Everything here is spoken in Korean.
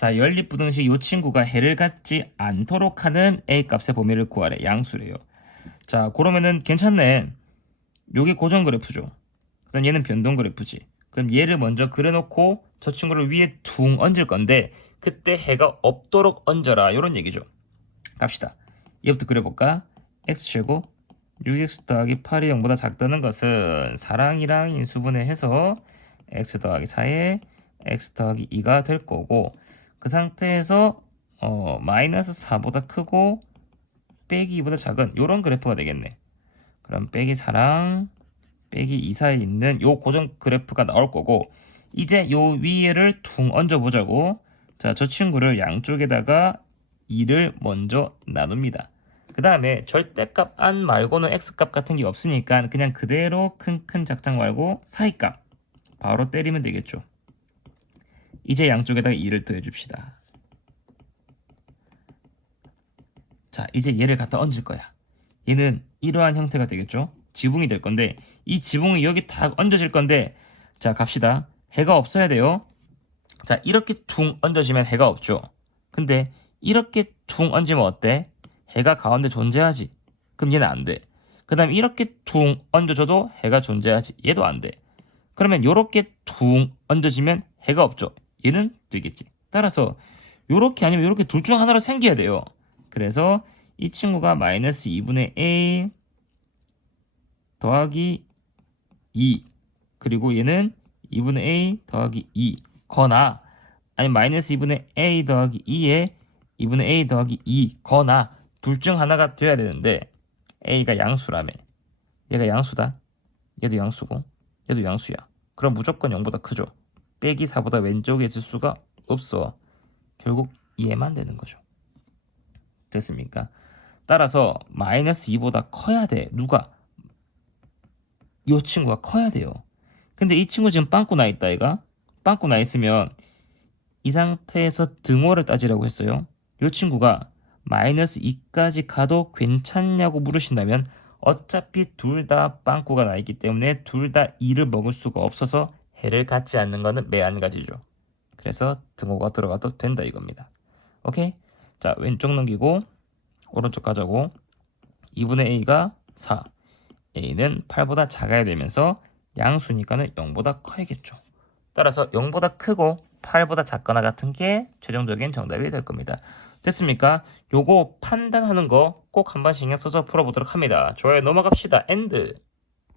자, 연립부등식 이 친구가 해를 갖지 않도록 하는 a 값의 범위를 구하래. 양수래요. 자, 그러면은 괜찮네. 요게 고정 그래프죠. 그럼 얘는 변동 그래프지. 그럼 얘를 먼저 그려놓고 저 친구를 위에 둥 얹을 건데 그때 해가 없도록 얹어라. 이런 얘기죠. 갑시다. 얘부터 그려볼까? x제곱 6x 더하기 8이 0보다 작다는 것은 사랑이랑 인수분해 해서 x 더하기 4에 x 더하기 2가 될 거고 그 상태에서 어, 마이너스 4보다 크고 빼기 2보다 작은 이런 그래프가 되겠네. 그럼 빼기 4랑 빼기 2 사이에 있는 요 고정 그래프가 나올 거고 이제 요 위에를 퉁 얹어 보자고 자 저 친구를 양쪽에다가 2를 먼저 나눕니다. 그 다음에 절대값 안 말고는 x값 같은 게 없으니까 그냥 그대로 큰 큰 작작 말고 사이값 바로 때리면 되겠죠. 이제 양쪽에다가 2를 더해 줍시다. 자, 이제 얘를 갖다 얹을 거야. 얘는 이러한 형태가 되겠죠. 지붕이 될 건데 이 지붕이 여기 다 얹어질 건데 자, 갑시다. 해가 없어야 돼요. 자, 이렇게 퉁 얹어지면 해가 없죠. 근데 이렇게 퉁 얹으면 어때? 해가 가운데 존재하지. 그럼 얘는 안 돼. 그 다음 이렇게 퉁 얹어줘도 해가 존재하지. 얘도 안 돼. 그러면 이렇게 퉁 얹어지면 해가 없죠. 얘는 되겠지. 따라서 이렇게 아니면 이렇게 둘 중 하나로 생겨야 돼요. 그래서 이 친구가 마이너스 2분의 a 더하기 2 그리고 얘는 2분의 a 더하기 2 거나 아니면 마이너스 2분의 a 더하기 2에 2분의 a 더하기 2 거나 둘 중 하나가 돼야 되는데 a가 양수라며. 얘가 양수다. 얘도 양수고 얘도 양수야. 그럼 무조건 0보다 크죠 빼기 4보다 왼쪽에 있을 수가 없어. 결국 얘만 되는 거죠. 됐습니까? 따라서 마이너스 2보다 커야 돼. 누가? 이 친구가 커야 돼요. 근데 이 친구 지금 빵꾸 나 있다 얘가. 빵꾸 나 있으면 이 상태에서 등호를 따지라고 했어요. 이 친구가 마이너스 2까지 가도 괜찮냐고 물으신다면 어차피 둘 다 빵꾸가 나 있기 때문에 둘 다 2를 먹을 수가 없어서 해를 갖지 않는 거는 매한가지죠. 그래서 등호가 들어가도 된다 이겁니다. 오케이? 자 왼쪽 넘기고 오른쪽 가자고 2분의 a가 4 a는 8보다 작아야 되면서 양수니까는 0보다 커야겠죠. 따라서 0보다 크고 8보다 작거나 같은 게 최종적인 정답이 될 겁니다. 됐습니까? 요거 판단하는 거 꼭 한 번씩 신경 써서 풀어보도록 합니다. 좋아요 넘어갑시다. 엔드.